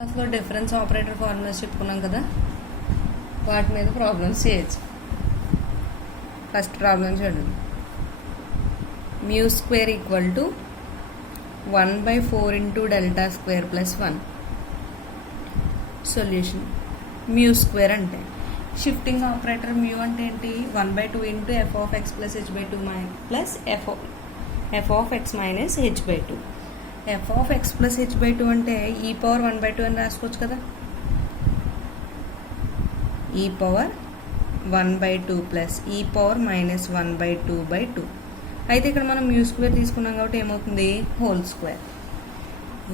క్లాస్లో difference operator formulas చెప్పుకున్నాం కదా, వాటి మీద ప్రాబ్లమ్స్ చేయొచ్చు. ఫస్ట్ ప్రాబ్లం చూడండి. Mu square equal to 1/4 into delta square plus 1. Solution. Mu square అంటే షిఫ్టింగ్ ఆపరేటర్ మ్యూ అంటే ఏంటి? 1/2 into F of x plus h/2 plus F of x minus h/2. F of x plus h/2 అంటే e power 1/2 అని రాసుకోవచ్చు కదా. ఈ power 1/2 plus e power minus 1/2/2. అయితే ఇక్కడ మనం మ్యూ స్క్వేర్ తీసుకున్నాం కాబట్టి ఏమవుతుంది? Whole square.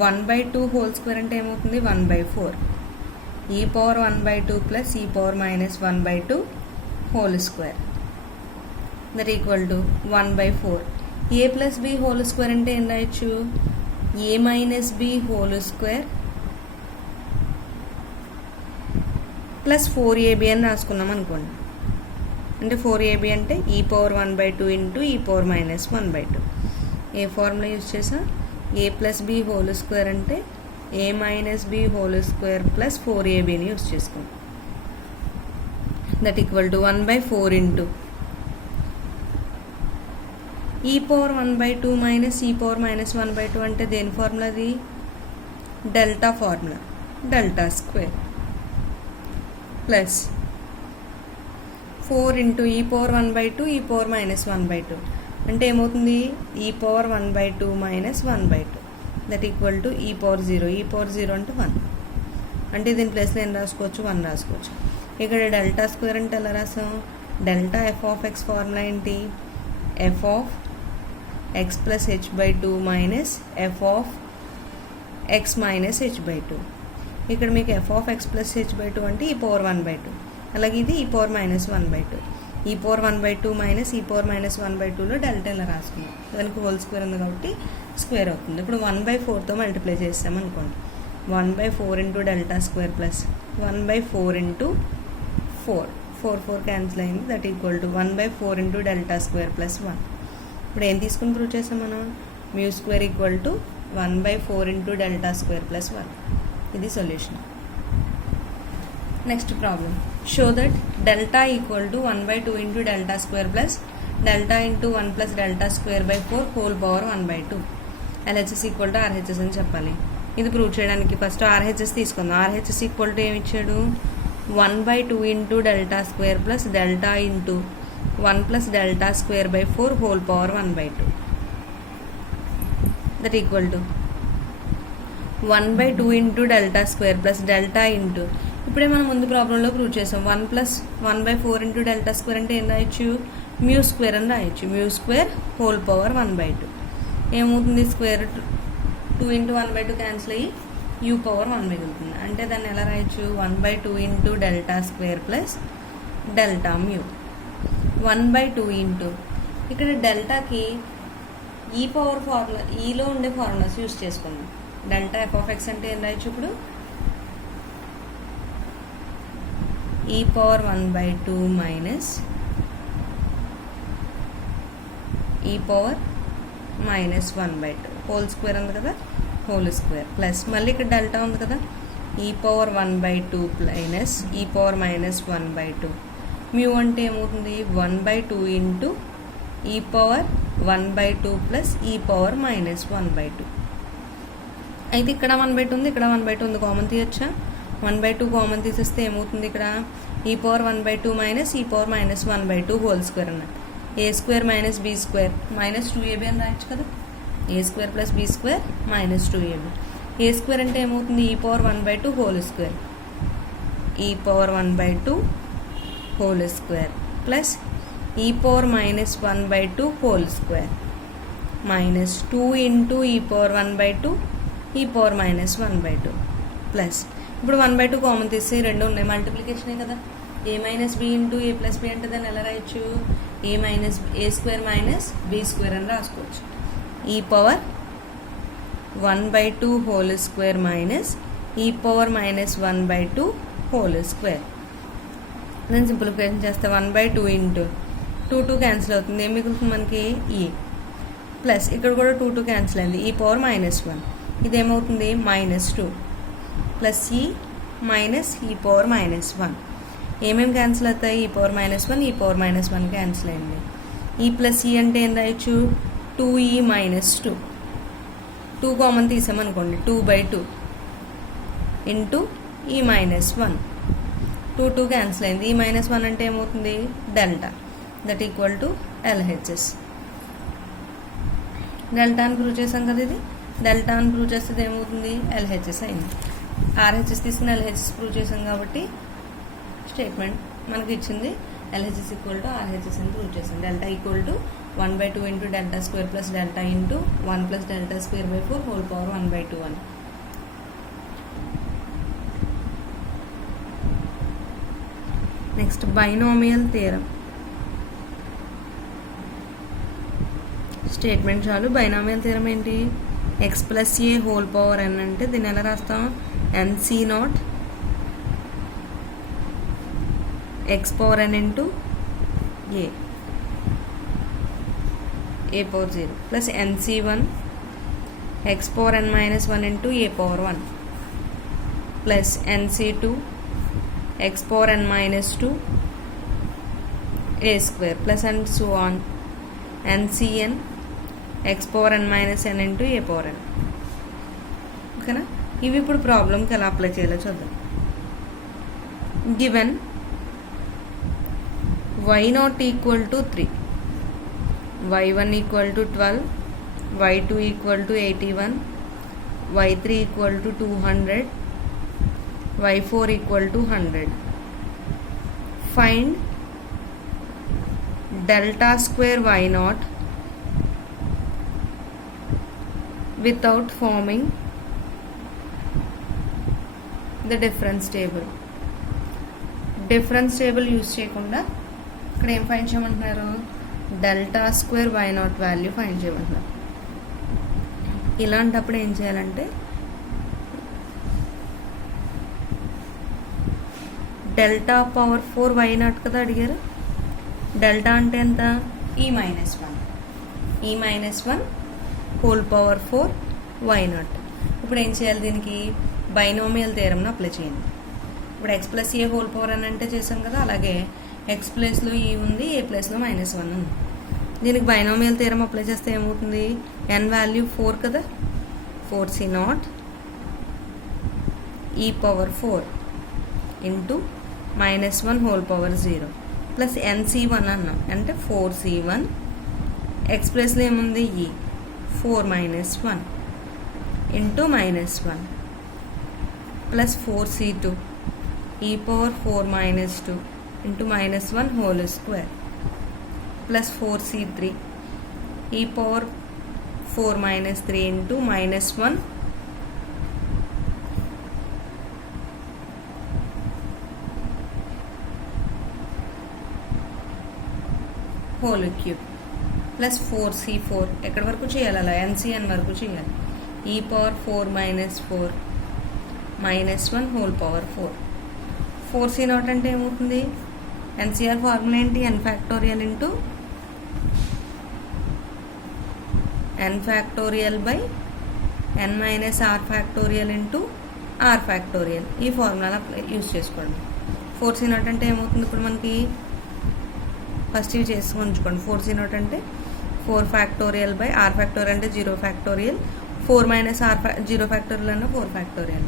1/2 హోల్ స్క్వేర్ అంటే ఏమవుతుంది? 1/4. E power 1/2 plus e power minus 1/2 whole square that equal to 1/4. A plus b whole square అంటే ఏం రాయొచ్చు? A minus b whole square plus 4ab అని రాసుకున్నాం అనుకోండి. అంటే 4ab అంటే e power 1/2 into e power minus 1/2. ఏ ఫార్ములా యూజ్ చేసా? A plus b whole square అంటే a minus b whole square plus 4abని యూజ్ చేసుకున్నాం. That equal to 1/4 into e power 1/2 minus e power minus 1/2 అంటే దేని formula? అది delta formula, delta square plus 4 into e power 1/2 e power minus 1/2 అంటే ఏమవుతుంది? E power 1/2 minus 1/2 that equal to ఈ power 0. ఈ power 0 అంటే 1. అంటే దీని ప్లేస్లో ఏం రాసుకోవచ్చు? 1 రాసుకోవచ్చు. ఇక్కడ డెల్టా స్క్వేర్ అంటే ఎలా రాసాం? Delta f of x formula ఏంటి? F of x plus h/2 minus f of x minus h/2. ఇక్కడ మీకు F of x plus h/2 అంటే ఈ పవర్ 1/2. అలాగే ఇది ఈ power minus 1/2. E power 1/2 minus e power minus 1/2లో delta ఇలా రాసుకున్నాం. దానికి హోల్ స్క్వేర్ ఉంది కాబట్టి స్క్వేర్ అవుతుంది. ఇప్పుడు 1/4తో మల్టిప్లై చేస్తాం అనుకోండి. 1/4 into delta square plus 1/4 into 4 cancel అయింది. That equal to 1/4 into delta square plus 1. ఇప్పుడు ఏం తీసుకుని ప్రూవ్ చేసాం మనం? Mu square equal to 1/4 into delta square plus 1. ఇది solution. Next problem. Show that delta equal to 1/2 into delta square plus delta into 1 plus delta square by 4 whole power 1/2. LHS equal to RHS అని చెప్పాలి. ఇది prove చేయడానికి first RHS తీసుకుందాం. RHS equal to ఏమి ఇచ్చాడు? 1/2 into delta square plus delta into 1 plus delta square by 4 whole power 1/2 that equal to 1/2 into delta square plus delta into ఇప్పుడే మనం ముందు ప్రాబ్లంలో ప్రూవ్ చేసాం. 1 ప్లస్ 1/4 ఇంటూ డెల్టా స్క్వేర్ అంటే ఏం రాయొచ్చు? మ్యూ స్క్వేర్ అని రాయొచ్చు. మ్యూ స్క్వేర్ హోల్ పవర్ 1/2 ఏమవుతుంది? స్క్వేర్ 2 ఇంటూ 1/2 క్యాన్సిల్ అయ్యి యూ పవర్ 1 మిగులుతుంది. అంటే దాన్ని ఎలా రాయొచ్చు? 1/2 into delta square plus delta mu 1/2 into ఇక్కడ డెల్టాకి ఈ పవర్ ఫార్ములా, ఈలో ఉండే ఫార్ములాస్ యూజ్ చేసుకుందాం. డెల్టా ఎఫ్ ఆఫ్ ఎక్స్ అంటే ఏం రాయొచ్చు? ఇప్పుడు ఈ power 1/2 minus e power minus 1/2 whole square ఉంది కదా, హోల్ స్క్వేర్ ప్లస్ మళ్ళీ ఇక్కడ డెల్టా ఉంది కదా, ఈ power 1/2 minus e power minus 1/2. Mu అంటే ఏమవుతుంది? 1/2 into e power 1/2 plus e power minus 1/2. అయితే ఇక్కడ 1/2 ఉంది, ఇక్కడ 1/2 ఉంది, కామన్ తీయచ్చా? 1/2 కామన్ తీసేస్తే ఏమవుతుంది? ఇక్కడ e power 1/2 minus e power minus 1/2 whole square అన్నట్టు. A square minus b square minus 2ab అని రాయొచ్చు కదా. A square plus b square minus 2ab. A square అంటే ఏమవుతుంది? E power 1/2 whole square, e power 1/2 whole square plus e power minus 1/2 whole square minus 2 into e power 1/2 e power minus 1/2 plus ఇప్పుడు 1/2 common తీస్తే రెండు ఉన్నాయి, మల్టిప్లికేషనే కదా. ఏ minus B into ఏ plus B అంటే దాన్ని ఎలా రాయొచ్చు? ఏ స్క్వేర్ మైనస్ బి స్క్వేర్ అని రాసుకోవచ్చు. ఈ power 1/2 whole square minus e power minus 1/2 whole square. నేను సింప్లిఫికేషన్ చేస్తే 1/2 ఇంటూ 2 క్యాన్సిల్ అవుతుంది. ఏం మిగులుతుంది మనకి? ఈ ప్లస్ ఇక్కడ కూడా 2 క్యాన్సిల్ అయింది. ఈ పవర్ మైనస్ 1 ఇదేమవుతుంది? -2 ప్లస్ ఈ మైనస్ ఈ పవర్ మైనస్ 1. ఏమేమి క్యాన్సిల్ అవుతాయి? ఈ పవర్ మైనస్ 1, ఈ పవర్ మైనస్ 1 క్యాన్సిల్ అయింది. ఈ ప్లస్ ఈ అంటే ఏం రాయొచ్చు? 2e minus 2. 2 కామన్ తీసామనుకోండి, 2/2 ఇంటూ ఈ మైనస్ 1. 2 క్యాన్సిల్ అయింది. ఈ మైనస్ 1 అంటే ఏమవుతుంది? Delta, that equal to LHS. Delta అని ప్రూవ్ చేసాం కదా, ఇది డెల్టా అని ప్రూవ్ చేస్తే ఏమవుతుంది? ఎల్హెచ్ఎస్ అయింది. ఆర్హెచ్ఎస్ తీసుకుని ఎల్హెచ్ఎస్ ప్రూవ్ చేసాం కాబట్టి స్టేట్మెంట్ మనకి ఇచ్చింది ఎల్హెచ్ఎస్ ఈక్వల్ టు ఆర్హెచ్ఎస్ అని ప్రూవ్ చేసాం. Delta equal to 1/2 into delta square plus delta into 1 plus delta square by 4 whole power 1/2 అని. Next binomial theorem. స్టేట్మెంట్ చాలు. బైనామియల్ థియరం ఏంటి? x ప్లస్ ఏ whole power n అంటే దీన్ని ఎలా రాస్తాం? nc0 x power n into a power 0 plus nc1 x power n minus 1 into a power 1 plus nc2 x power n minus 2 a square plus and so on ncn x power n minus n into a power n. ఓకేనా? ఇవి ఇప్పుడు ప్రాబ్లంకి ఎలా apply చేయాలో చూద్దాం. Given y0 equal to 3, y1 equal to 12, y2 equal to 81, y3 equal to 200, y4 equal to 100. Find delta square y0 without forming the difference table. Difference table use చేయకుండా ఇక్కడ ఏం ఫైండ్ చేయమంటున్నారు? Delta square y0 value find చేయమంటున్నారు. ఇలాంటప్పుడు ఏం చేయాలంటే delta power 4 y0 కదా అడిగారు. డెల్టా అంటే ఎంత? ఈ మైనస్ 1 హోల్ పవర్ 4 y0. ఇప్పుడు ఏం చేయాలి? దీనికి బైనోమియల్ థియరమ్ను అప్లై చేయండి. ఇప్పుడు x ప్లస్ ఏ హోల్ పవర్ అని అంటే చేసాం కదా, అలాగే x ప్లేస్లో ఈ ఉంది, ఏ ప్లేస్లో -1 ఉంది. దీనికి బైనోమియల్ థియరమ్ అప్లై చేస్తే ఏమవుతుంది? n వాల్యూ 4 కదా, 4c0 ఈ power 4 into -1 whole power 0 plus nc1 అన్నాం అంటే 4c1. x ప్లేస్లో ఏముంది? ఈ 4 - 1 ఇంటూ -1 ప్లస్ 4c2 ఈ power 4 - 2 into -1 whole square plus 4c3 ఈ power 4 - 3 into -1 whole cube plus 4c4 ఎక్కడి వరకు చేయాలి? అలా ncn వరకు చేయాలి. ఈ పవర్ 4 - 4 -1 హోల్ పవర్ 4. 4c0 అంటే ఏమవుతుంది? ఎన్సీఆర్ ఫార్ములా ఏంటి? n factorial into n factorial by n minus r factorial into r factorial. ఈ ఫార్ములా యూజ్ చేసుకోండి. 4c0 అంటే ఏమవుతుంది? ఇప్పుడు మనకి ఫస్ట్ ఇవి చేసుకొని ఉంచుకోండి. 4c0 అంటే 4 ఫ్యాక్టోరియల్ బై r ఫ్యాక్టోరియల్ అంటే 0 ఫ్యాక్టోరియల్, 4 మైనస్ r 0 ఫ్యాక్టోరియల్ అన్న 4 ఫ్యాక్టోరియల్.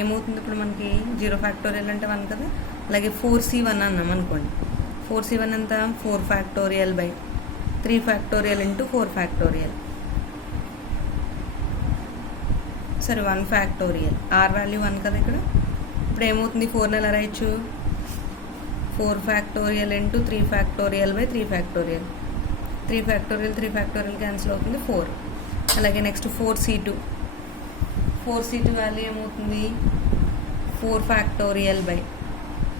ఏమవుతుంది ఇప్పుడు మనకి? 0 ఫ్యాక్టోరియల్ అంటే 1 కదా, అలాగే 4c1 అన్నాం అనుకోండి. 4c1 ఎంత? 4 factorial by 3 factorial into 4 factorial, సరే 1 ఫ్యాక్టోరియల్. ఆర్ వాల్యూ 1 కదా ఇక్కడ. ఇప్పుడు ఏమవుతుంది? 4 ఎలా రాయొచ్చు? 4 factorial into 3 factorial by 3 factorial. 3 factorial cancel అవుతుంది 4. అలాగే నెక్స్ట్ 4c2 వాల్యూ ఏమవుతుంది? 4 ఫ్యాక్టోరియల్ బై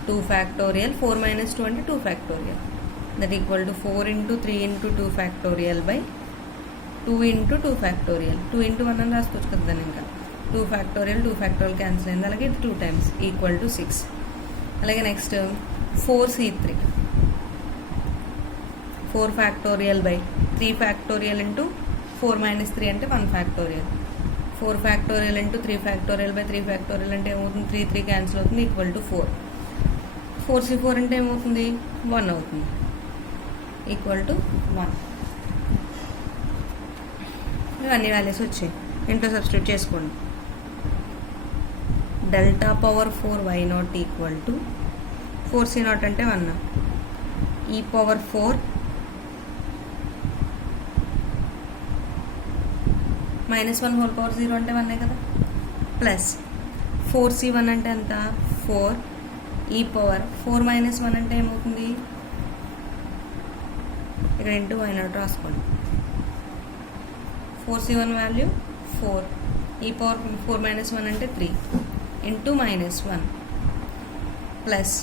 2 ఫ్యాక్టోరియల్, 4 - 2 అంటే 2 factorial, that equal to 4 into 3 into 2 factorial by 2 into 2 factorial. 2 into 1 అని రాసుకోవచ్చు కదా దాన్ని. ఇంకా 2 ఫ్యాక్టోరియల్ క్యాన్సిల్ అయింది. అలాగే 2 టైమ్స్ ఈక్వల్ టు 6. అలాగే next 4c3 4 factorial by 3 factorial into 4 - 3 అంటే 1 factorial, 4 factorial into 3 factorial by 3 factorial అంటే ఏమవుతుంది, 3 3 క్యాన్సిల్ అవుతుంది, ఈక్వల్ టు 4. 4c4 అంటే ఏమవుతుంది, 1 అవుతుంది, ఈక్వల్ టు 1. ఇవన్నీ వాల్యూస్ వచ్చాయి, ఇంట్లో సబ్స్టిట్యూట్ చేసుకోండి. Delta power 4y0 equal to 4c0 అంటే 1, ఈ పవర్ 4 -1 హోల్ పవర్ 0 అంటే 1 కదా, ప్లస్ 4c1 అంటే ఎంత 4, ఈ పవర్ 4 - 1 అంటే ఏమవుతుంది, ఇక్కడ ఇంటూ y0 రాసుకోండి. 4c1 వాల్యూ 4, ఈ పవర్ 4 - 1 అంటే 3 ఇంటూ -1 ప్లస్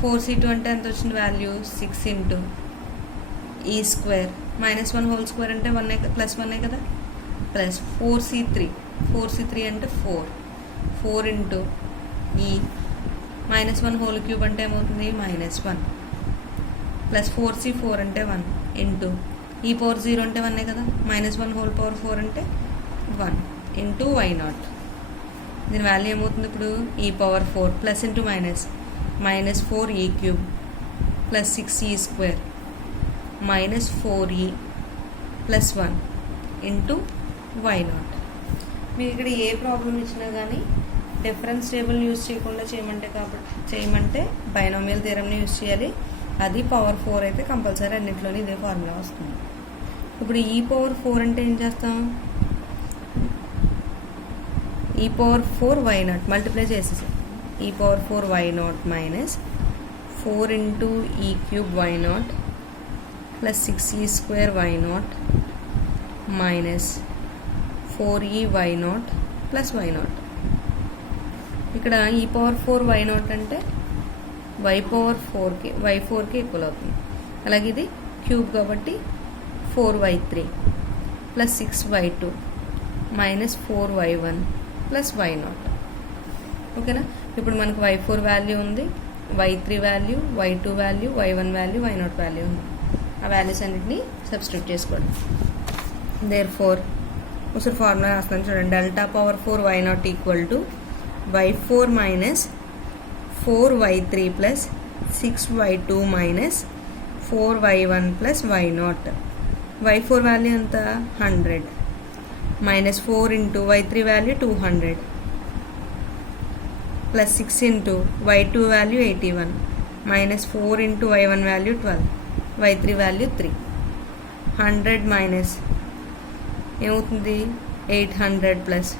4c2 అంటే ఎంత వచ్చింది వాల్యూ 6 ఇంటూ ఈ స్క్వేర్ -1 హోల్ స్క్వేర్ అంటే 1 ప్లస్ 1 కదా, ప్లస్ 4c3 అంటే 4 ఇంటూ ఈ -1 హోల్ క్యూబ్ అంటే ఏమవుతుంది -1 ప్లస్ 4c4 అంటే 1 ఇంటూ ఈ పవర్ 0 అంటే 1 కదా, -1 హోల్ పవర్ 4 అంటే 1 ఇంటూ y0. దీని వాల్యూ ఏమవుతుంది ఇప్పుడు ఈ power 4 plus into -4e cube plus 6e square -4e plus 1 into y0. మీకు ఇక్కడ ఏ ప్రాబ్లం ఇచ్చినా కానీ డిఫరెన్స్ టేబుల్ యూజ్ చేయకుండా చేయమంటే బైనామియల్ థియరమ్ని యూజ్ చేయాలి. అది పవర్ 4 అయితే కంపల్సరీ అన్నింటిలోనే ఇదే ఫార్ములా వస్తుంది. ఇప్పుడు ఈ పవర్ 4 అంటే ఏం చేస్తాం, ఈ పవర్ 4y0 మల్టిప్లై చేసేసాం. ఈ పవర్ 4y0 మైనస్ 4 ఇంటూ ఈ cube y0 plus 6e square y0 minus 4e y0 plus y0. ఇక్కడ ఈ పవర్ 4y0 అంటే y పవర్ 4కి y4కి ఈక్వల్ అవుతుంది. అలాగే ఇది క్యూబ్ కాబట్టి 4y3 plus 6y2 minus 4y1 plus y0. ఓకేనా, ఇప్పుడు మనకు y4 వాల్యూ ఉంది, y3 value, y2 value, y1 value, y0 value ఉంది. ఆ వాల్యూస్ అన్నింటినీ సబ్స్టిట్యూట్ చేసుకోండి. దేర్ ఫోర్ ఒకసారి ఫార్ములా రాస్తాను చూడండి. Delta power 4y0 equal to y4 minus 4y3 plus 6y2 minus 4y1 plus y0. y4 value ఎంత 100 minus 4 into y3 value 200 plus 6 into y2 value 81 minus 4 into y1 value 12, y3 value 3. 100 minus ఏమవుతుంది 800 plus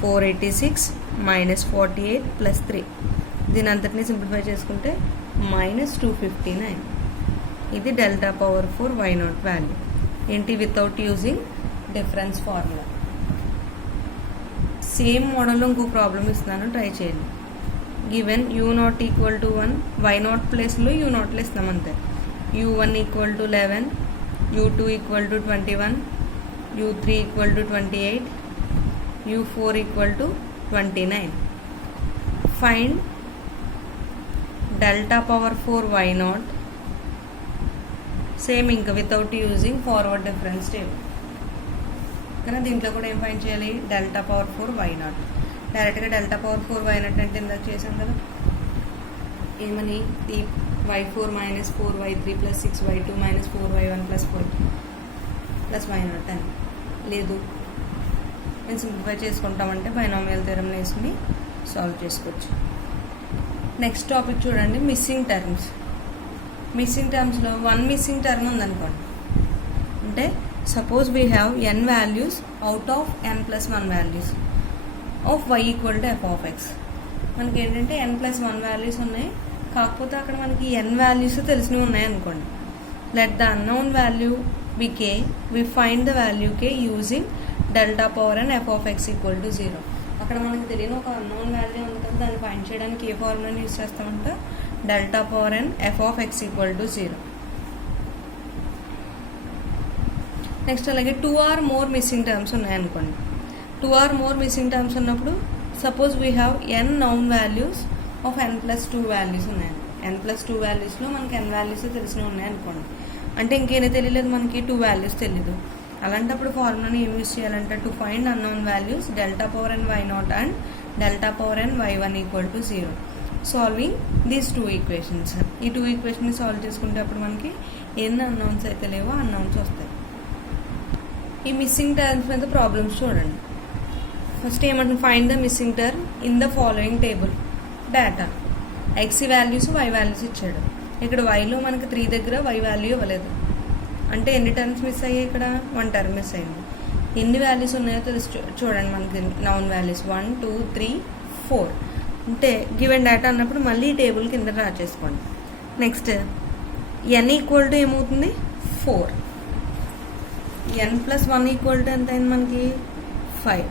486 minus 48 plus 3. దీని అంతటినీ simplify చేసుకుంటే -259. ఇది delta power 4y0 value ఏంటి, without using difference formula. Same మోడల్లో ఇంకో problem ఇస్తున్నాను, ట్రై చేయండి. Given u0 equal to 1, y0 ప్లేస్లో u0 ఇస్తాం అంతే. u1 equal to 11, u2 equal to 21, u3 equal to 28, u4 equal to 29. Find delta power 4y0. Same ఇంకా without using forward difference table. కానీ దీంట్లో కూడా ఏం ఫైండ్ చేయాలి, డెల్టా పవర్ 4y0. డైరెక్ట్గా డెల్టా పవర్ 4y0 అంటే ఇందాక చేసాం కదా, ఏమని ఈ y4 minus 4y3 plus 6y2 minus 4y1 plus 4 plus y0 అని లేదు. మేము సింప్లిఫై చేసుకుంటామంటే బైనామియల్ థియరమ్ వేసుకుని సాల్వ్ చేసుకోవచ్చు. నెక్స్ట్ టాపిక్ చూడండి, మిస్సింగ్ టర్మ్స్. మిస్సింగ్ టర్మ్స్లో 1 మిస్సింగ్ టర్మ్ ఉందనుకోండి, అంటే suppose we have n values out of n+1 values of y equal to f of x. మనకి ఏంటంటే n+1 వాల్యూస్ ఉన్నాయి, కాకపోతే అక్కడ మనకి n వాల్యూస్ తెలిసినవి ఉన్నాయి అనుకోండి. Let the unknown value be k, we find the value k using delta power n f of x equal to 0. అక్కడ మనకి తెలియని ఒక అన్నోన్ వాల్యూ ఉంది కదా, దాన్ని ఫైండ్ చేయడానికి ఏ ఫార్ములాని యూజ్ చేస్తామంటే delta power n f of x equal to 0. Next అలాగే 2 or more మిస్సింగ్ టర్మ్స్ ఉన్నాయనుకోండి. 2 or more మిస్సింగ్ టర్మ్స్ ఉన్నప్పుడు suppose we have n noun values of n+2 values ఉన్నాయి. n+2 వాల్యూస్లో మనకి n వాల్యూస్ తెలిసినవి ఉన్నాయనుకోండి. అంటే ఇంకేమీ తెలియలేదు, మనకి 2 వాల్యూస్ తెలీదు. అలాంటప్పుడు ఫార్ములాని ఏం యూస్ చేయాలంటే to find unknown values delta power N why naught and delta power N Y one equal to 0. Solving these 2 equations. ఈ 2 ఈక్వేషన్ని సాల్వ్ చేసుకుంటే అప్పుడు మనకి ఎన్ని అన్నోన్స్ అయితే లేవో అన్నోన్స్ వస్తాయి. ఈ మిస్సింగ్ టర్మ్స్ మీద ప్రాబ్లమ్స్ చూడండి. ఫస్ట్ ఏమంటుంది, find the missing term in the following table data. X values Y values ఇచ్చాడు. ఇక్కడ వైలో మనకి 3 దగ్గర వై వాల్యూ ఇవ్వలేదు. అంటే ఎన్ని టర్మ్స్ మిస్ అయ్యాయి, ఇక్కడ 1 టర్మ్ మిస్ అయింది. ఎన్ని వాల్యూస్ ఉన్నాయో తెలుసు చూడండి మనకి నౌన్ వాల్యూస్ 1 2 3 4. అంటే గివెన్ డేటా అన్నప్పుడు మళ్ళీ టేబుల్ కింద డ్రా చేసుకోండి. నెక్స్ట్ ఎన్ ఈక్వల్ టు ఏమవుతుంది 4. ఎన్ ప్లస్ 1 ఈక్వల్ టు ఎంత అయింది మనకి 5.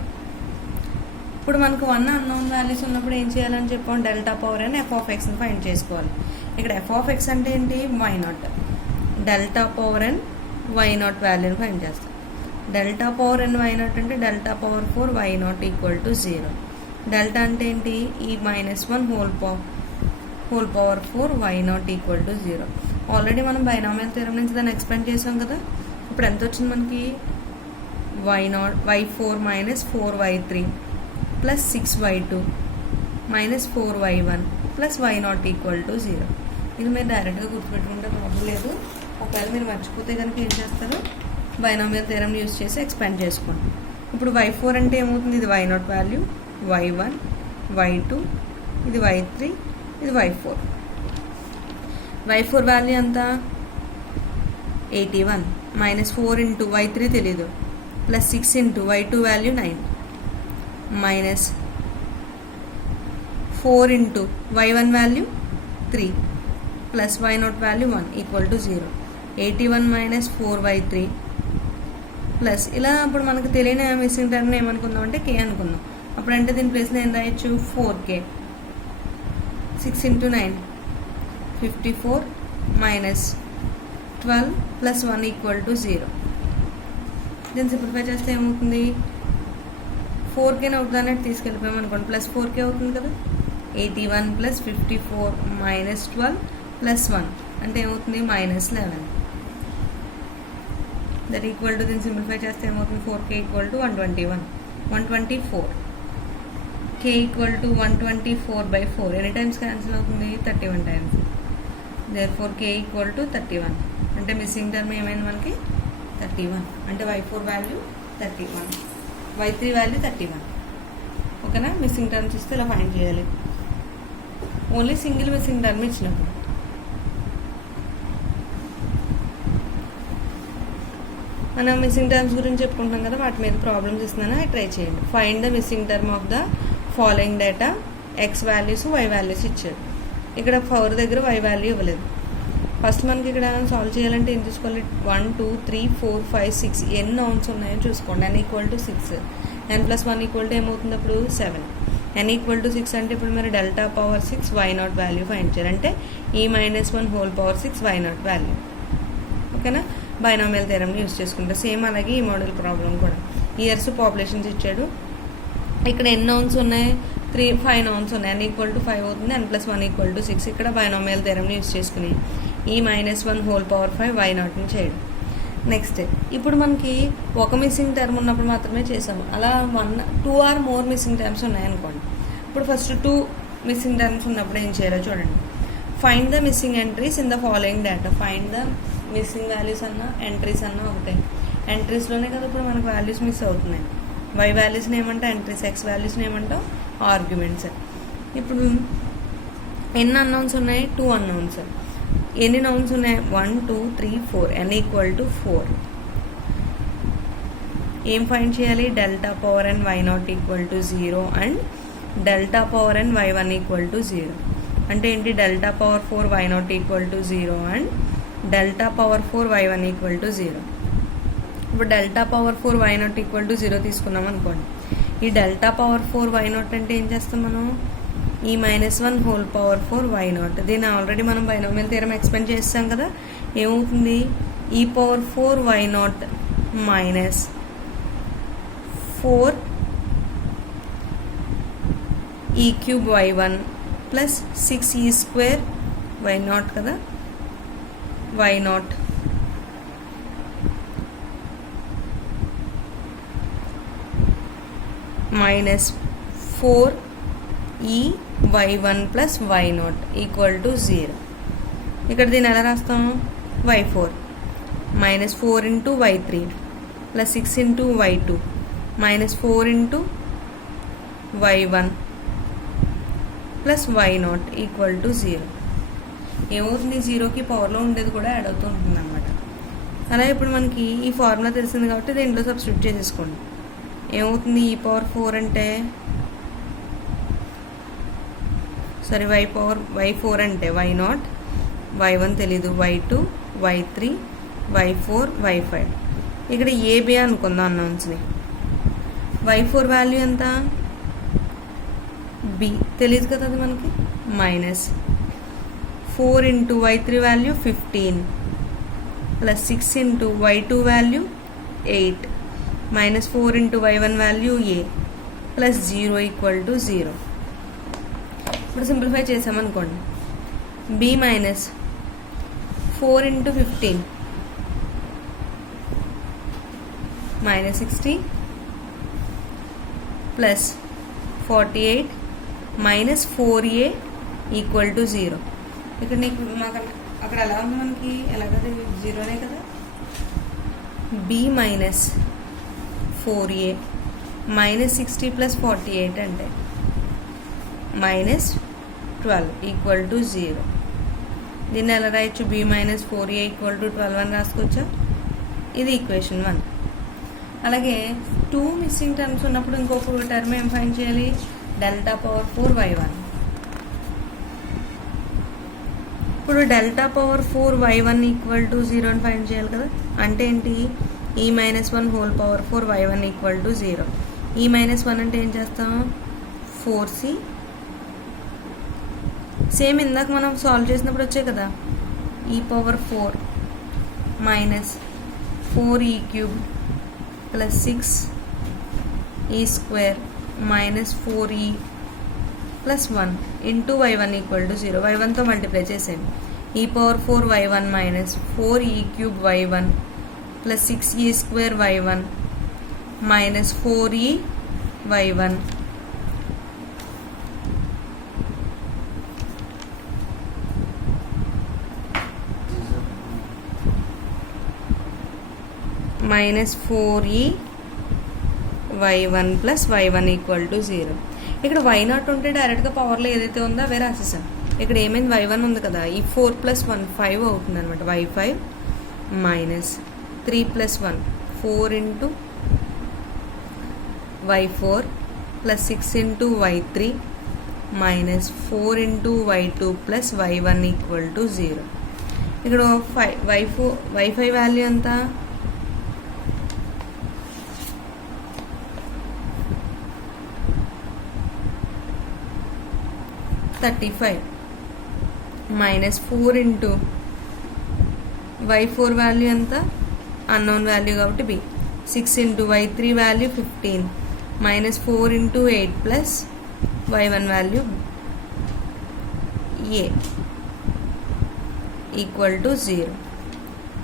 ఇప్పుడు మనకు 1 అన్నోన్ వాల్యూస్ ఉన్నప్పుడు ఏం చేయాలని చెప్పాం, డెల్టా పవర్ అని ఎఫ్ ఆఫ్ ఎక్స్ని ఫైండ్ చేసుకోవాలి. ఇక్కడ ఎఫ్ ఆఫ్ ఎక్స్ అంటే ఏంటి, y naught. Delta power N why naught వాల్యూని ఫైండ్ చేస్తాం. Delta power N why naught అంటే delta power 4 why naught equal to 0. Delta అంటే ఏంటి, E -1 whole power 4 why naught equal to 0. Already మనం binomial theorem నుంచి దాన్ని ఎక్స్పెండ్ చేసాం కదా. ఇప్పుడు ఎంత వచ్చింది మనకి, y4 minus 4y3 plus 6y2 minus 4y1 plus Y naught equal to 0. ఇది మీరు డైరెక్ట్గా గుర్తుపెట్టుకుంటే ప్రాబ్లం లేదు. ఒకవేళ మీరు మర్చిపోతే కనుక ఏం చేస్తారు, బైనామియల్ థియరం యూజ్ చేసి ఎక్స్పాండ్ చేసుకోండి. ఇప్పుడు y4 అంటే ఏమవుతుంది, ఇది why naught value, y1 y2 ఇది y3 ఇది y4. y4 వాల్యూ ఎంత 81 మైనస్ 4 ఇంటూ y3 తెలీదు plus 6 into y2 value 9 minus 4 into y1 value 3 plus Y naught value 1 equal to 0. 81 minus 4y3 plus ఇలా. అప్పుడు మనకు తెలియని మిస్సింగ్ టర్మ్ ఏమనుకుందాం అంటే k అనుకుందాం. అప్పుడు అంటే దీని ప్లేస్లో ఏం రాయొచ్చు, 4k 6 into 9 54 minus 12 plus 1 equal to 0. దీన్ని సింప్లిఫై చేస్తే ఏమవుతుంది, 4k అవుతుంది తీసుకెళ్ళిపోయాం అనుకోండి, ప్లస్ 4k అవుతుంది కదా. 81 ప్లస్ 54 మైనస్ 12 ప్లస్ 1 అంటే ఏమవుతుంది -11. దట్ ఈక్వల్ టు దీన్ని సింప్లిఫై చేస్తే ఏమవుతుంది, 4k equal to 124. k equal to 124/4 ఎన్ని టైమ్స్ క్యాన్సిల్ అవుతుంది, 31 times. Therefore k equal to 31. అంటే మిస్సింగ్ టర్మ్ ఏమైంది మనకి 31. అంటే y4 వాల్యూ 31, y3 వాల్యూ 31. ఓకేనా. మిస్సింగ్ టర్మ్స్ ఇస్తే ఇలా ఫైండ్ చేయాలి, ఓన్లీ సింగిల్ మిస్సింగ్ టర్మ్ ఇచ్చినప్పుడు. మనం మిస్సింగ్ టర్మ్స్ గురించి చెప్పుకుంటాం కదా, వాటి మీద ప్రాబ్లమ్స్ ఇస్తున్నాను, అవి ట్రై చేయండి. Find the missing term of the following data. X values Y values ఇచ్చాడు. ఇక్కడ 4 దగ్గర వై వాల్యూ ఇవ్వలేదు. ఫస్ట్ మనకి ఇక్కడ సాల్వ్ చేయాలంటే ఏం చూసుకోవాలి, 1 2 3 4 5 6 ఎన్ని నౌన్స్ ఉన్నాయో చూసుకోండి. n equal to 6, n plus 1 equal to ఏమవుతుంది అప్పుడు 7. n ఈక్వల్ టు 6 అంటే ఇప్పుడు మరి delta power 6 Y naught value find చేయాలి. అంటే ఈ -1 whole power 6 Y naught value. ఓకేనా. బైనామియల్ థియరం యూజ్ చేసుకుంటా. సేమ్ అలాగే ఈ మోడల్ ప్రాబ్లం కూడా. ఇయర్స్ పాపులేషన్స్ ఇచ్చాడు. ఇక్కడ ఎన్ని నౌన్స్ ఉన్నాయి, 5 నౌన్స్ ఉన్నాయి. n ఈక్వల్ టు 5 అవుతుంది, n ప్లస్ 1 ఈక్వల్ టు 6. ఇక్కడ బైనామియల్ థియరం యూజ్ చేసుకుని ఈ -1 హోల్ పవర్ 5 వై నాట్ని చేయడం. నెక్స్ట్ ఇప్పుడు మనకి ఒక మిస్సింగ్ టర్మ్ ఉన్నప్పుడు మాత్రమే చేసాము. అలా 2 ఆర్ మోర్ మిస్సింగ్ టర్మ్స్ ఉన్నాయనుకోండి. ఇప్పుడు ఫస్ట్ 2 మిస్సింగ్ టర్మ్స్ ఉన్నప్పుడు ఏం చేయాలో చూడండి. Find the missing entries in the following data. Find the missing values అన్న ఎంట్రీస్ అన్న ఒకటే. ఎంట్రీస్లోనే కదా ఇప్పుడు మనకు వాల్యూస్ మిస్ అవుతున్నాయి. వై వాల్యూస్ని ఏమంటా ఎంట్రీస్, ఎక్స్ వాల్యూస్ని ఏమంటాం ఆర్గ్యుమెంట్స్. ఇప్పుడు ఎన్ని అన్నౌన్స్ ఉన్నాయి, 2 అన్నౌన్స్. ఎన్ని నౌన్స్ ఉన్నాయి, 1 2 3 4. n equal to 4. ఏం ఫైండ్ చేయాలి, delta power n Y naught equal to 0 and delta power n y1 equal to 0. అంటే ఏంటి, delta power 4 why naught equal to 0 and delta power 4 y1 equal to 0. ఇప్పుడు delta power 4 why naught equal to 0 తీసుకున్నాం అనుకోండి. ఈ delta power 4 why naught అంటే ఏం చేస్తాం మనం, ఈ -1 హోల్ పవర్ 4 వై నాట్. దీన్ని ఆల్రెడీ మనం బైనామియల్ థియరం ఎక్స్పెండ్ చేస్తాం కదా. ఏమవుతుంది, e power 4 why not minus 4 ఈ cube y1 plus 6 E square Y naught కదా, Y naught minus 4EY1 plus Y0 equal to 0. ఇక్కడ దీన్ని ఎలా రాస్తాం? y4 minus 4 into y3 plus 6 into y2 minus 4 into y1 plus y0 equal to 0. ఏమవుతుంది? జీరోకి పవర్లో ఉండేది కూడా యాడ్ అవుతూ ఉంటుంది అన్నమాట. అలా ఇప్పుడు మనకి ఈ ఫార్ములా తెలిసింది కాబట్టి దీంట్లో సబ్స్టిట్యూట్ చేసేసుకోండి. ఏమవుతుంది? e⁴ అంటే సారీ y4 అంటే y0, y1 తెలీదు, y2, y3, y4, y5. ఇక్కడ ఏబి అనుకుందాం అన్నౌన్స్ని. y4 వాల్యూ ఎంత? బి తెలియదు కదా అది మనకి. Minus 4 into y3 value 15 plus 6 into y2 value 8 minus 4 into y1 value A plus 0 equal to 0. ఇప్పుడు సింప్లిఫై చేసామనుకోండి. B minus 4 into 15 minus 60 plus 48 minus 4a equal to 0. ఇక్కడ నీకు మాకు అక్కడ ఎలా ఉంది మనకి? ఎలాగది జీరోనే కదా. B minus 4a minus 60 plus 48 అంటే మైనస్ 12 ఈక్వల్ టు 0. దీన్ని ఎలా రాయొచ్చు? B minus 4a equal to 12 అని రాసుకోవచ్చా? ఇది ఈక్వేషన్ 1. అలాగే 2 మిస్సింగ్ టర్మ్స్ ఉన్నప్పుడు ఇంకొక టర్మ్ ఏం ఫైండ్ చేయాలి? Delta power 4 y1. ఇప్పుడు delta power 4 y1 equal to 0 అని ఫైండ్ చేయాలి కదా. అంటే ఏంటి? ఈ minus 1 whole power 4 y1 equal to 0. ఈ మైనస్ 1 అంటే ఏం చేస్తాం? 4c. సేమ్ ఇందాక మనం సాల్వ్ చేసినప్పుడు వచ్చాయి కదా. e⁴ minus 4e³ plus 6e² minus 4e plus 1 into y1 equal to 0. y1తో మల్టిప్లై చేసేయండి. e⁴ y1 minus 4e³ y1 plus 6e² y1 minus 4e y1 minus 4e y1 plus y1 equal to 0. ఇక్కడ y0 ఉంటే డైరెక్ట్గా పవర్లో ఏదైతే ఉందో అవే రాసేసాం. ఇక్కడ ఏమైంది? y1 ఉంది కదా. ఈ 4 ప్లస్ 1 5 అవుతుంది అనమాట. y5 minus 3 plus 1 4 into y4 plus 6 into y3 minus 4 into y2 plus y1 equal to 0. ఇక్కడ y5 వాల్యూ ఎంత? 35 మైనస్ 4 ఇంటూ y4 వాల్యూ ఎంత? అన్నోన్ వాల్యూ కాబట్టి B. 6 into y3 value 15 minus 4 into 8 plus y1 value A equal to 0.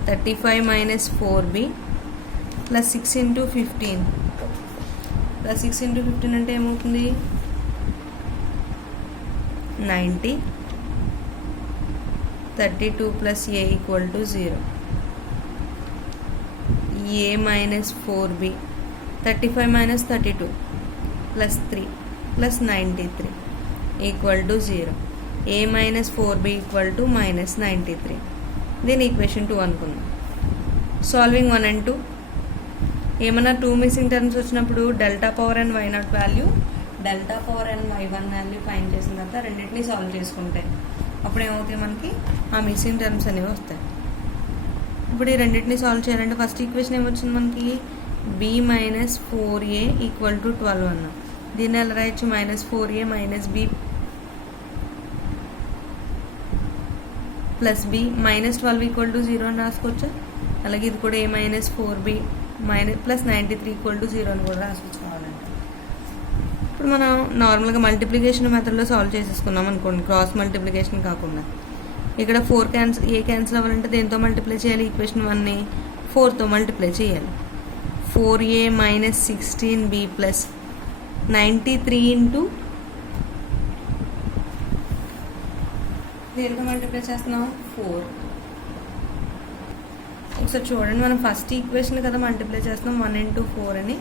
35 minus 4b plus 6 into 15 plus 6 into 15 అంటే ఏమవుతుంది? 90. 32 plus A equal to 0. A minus 4b 35 minus 32 plus 3 plus 93 equal to 0. A minus 4b equal to minus 93. దీని equation 2 అనుకుందాం. Solving 1 and 2. ఏమన్నా 2 missing terms వచ్చినప్పుడు delta power and y0 value, delta power and y1 value find చేసిన తర్వాత రెండింటినీ solve చేసుకుంటే అప్పుడు ఏమవుతాయి? మనకి ఆ మిస్సింగ్ టర్మ్స్ అనేవి వస్తాయి. ఇప్పుడు ఈ రెండింటినీ సాల్వ్ చేయాలంటే ఫస్ట్ ఈక్వేషన్ ఏమొచ్చింది మనకి? b minus 4a equal to 12 అన్నాం. దీన్ని ఎలా రాయొచ్చు? Minus 4a minus b plus b minus 12 equal to 0 అని రాసుకోవచ్చా? అలాగే ఇది కూడా a minus 4b minus plus 93 equal to 0 అని కూడా రాసుకోవాలంటే ఇప్పుడు మనం నార్మల్గా మల్టిప్లికేషన్ మెథడ్లో సాల్వ్ చేసేసుకున్నాం అనుకోండి, క్రాస్ మల్టిప్లికేషన్ కాకుండా. ఇక్కడ 4 ఏ క్యాన్సిల్ అవ్వాలంటే దేంతో మల్టిప్లై చేయాలి? ఈక్వేషన్ 1ని 4తో మల్టిప్లై చేయాలి. 4a minus 16b plus 93 into దేనితో మల్టిప్లై చేస్తున్నాం 4. ఒకసారి చూడండి, మనం ఫస్ట్ ఈక్వేషన్ కదా మల్టిప్లై చేస్తున్నాం 1 ఇంటూ 4 అని.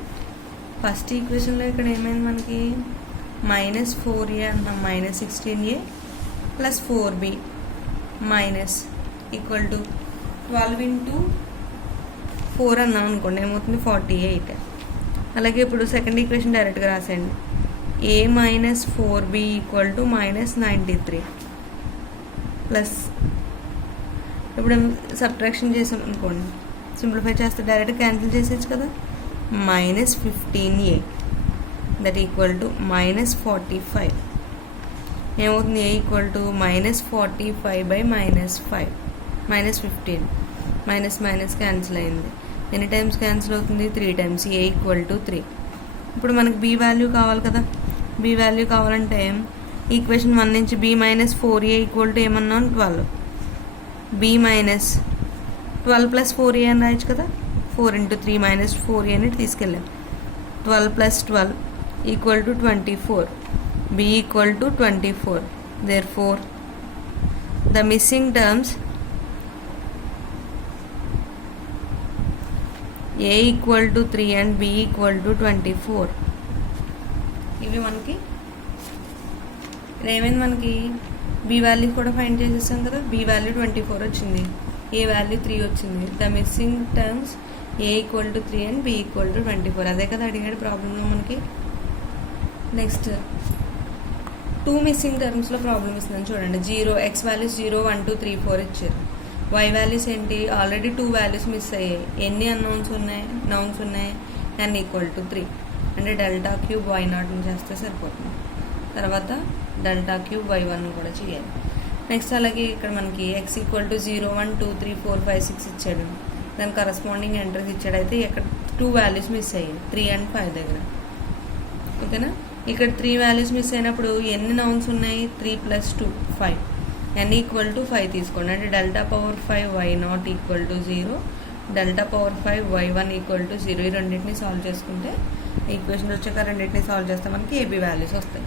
ఫస్ట్ ఈక్వేషన్లో ఇక్కడ ఏమైంది మనకి -4a అంటున్నాం, -16a plus 4b minus equal to 12 into 4 అన్నాం అనుకోండి, ఏమవుతుంది 48. అలాగే ఇప్పుడు సెకండ్ ఈక్వేషన్ డైరెక్ట్గా రాసేయండి. a minus 4b equal to -93 plus ఇప్పుడు సబ్ట్రాక్షన్ చేసాం అనుకోండి, సింప్లిఫై చేస్తే డైరెక్ట్ క్యాన్సిల్ చేసేచ్చు కదా, -15a దట్ ఈక్వల్ టు -45. ఏమవుతుంది a equal to -45/-5 -15 minus cancel అయింది. ఎన్ని టైమ్స్ క్యాన్సిల్ అవుతుంది 3 టైమ్స్. a equal to 3. ఇప్పుడు మనకి b వాల్యూ కావాలి కదా, b వాల్యూ కావాలంటే ఈక్వేషన్ 1 నుంచి b minus 4a equal to ఏమన్నాం 12. b మైనస్ 12 ప్లస్ 4a అని రాయొచ్చు కదా, 4 ఇంటూ 3 మైనస్ 4a అని తీసుకెళ్ళాం. 12 plus 12 equal to 24. b equal to 24. Therefore, the missing terms a equal to 3 and b equal to 24. ఇవి మనకి ఏమైంది, మనకి b వాల్యూ కూడా ఫైండ్ చేసేసాం కదా, b వాల్యూ 24 వచ్చింది, a వాల్యూ 3 వచ్చింది. The missing terms a equal to 3 and b equal to 24. అదే కదా అడిగాడు ప్రాబ్లంలో మనకి. నెక్స్ట్ 2 మిస్సింగ్ టర్మ్స్లో ప్రాబ్లమ్ ఇస్తున్నాను చూడండి. 0 x వాల్యూస్ 0 1 2 3 4 ఇచ్చారు. y వాల్యూస్ ఏంటి, ఆల్రెడీ 2 వాల్యూస్ మిస్ అయ్యాయి. ఎన్ని అన్నౌన్స్ ఉన్నాయి, నౌన్స్ ఉన్నాయి, n ఈక్వల్ టు 3 అంటే డెల్టా క్యూబ్ y0 చేస్తే సరిపోతుంది. తర్వాత డెల్టా క్యూబ్ y1 కూడా చేయాలి. నెక్స్ట్ అలాగే ఇక్కడ మనకి x ఈక్వల్ టు 0 1 2 3 4 5 6 ఇచ్చాడు, దాని కరస్పాండింగ్ ఎంట్రీస్ ఇచ్చాడు. అయితే ఇక్కడ 2 వాల్యూస్ మిస్ అయ్యాయి 3 అండ్ 5 దగ్గర. ఓకేనా, ఇక్కడ 3 వాల్యూస్ మిస్ అయినప్పుడు ఎన్ని నౌన్స్ ఉన్నాయి 3 ప్లస్ 2 5. n ఈక్వల్ టు 5 తీసుకోండి, అంటే delta power 5 y0 equal to 0, delta power 5 y1 equal to 0. ఈ రెండింటిని సాల్వ్ చేసుకుంటే ఈక్వేషన్ వచ్చాక రెండింటిని సాల్వ్ చేస్తే మనకి ఏబీ వాల్యూస్ వస్తాయి.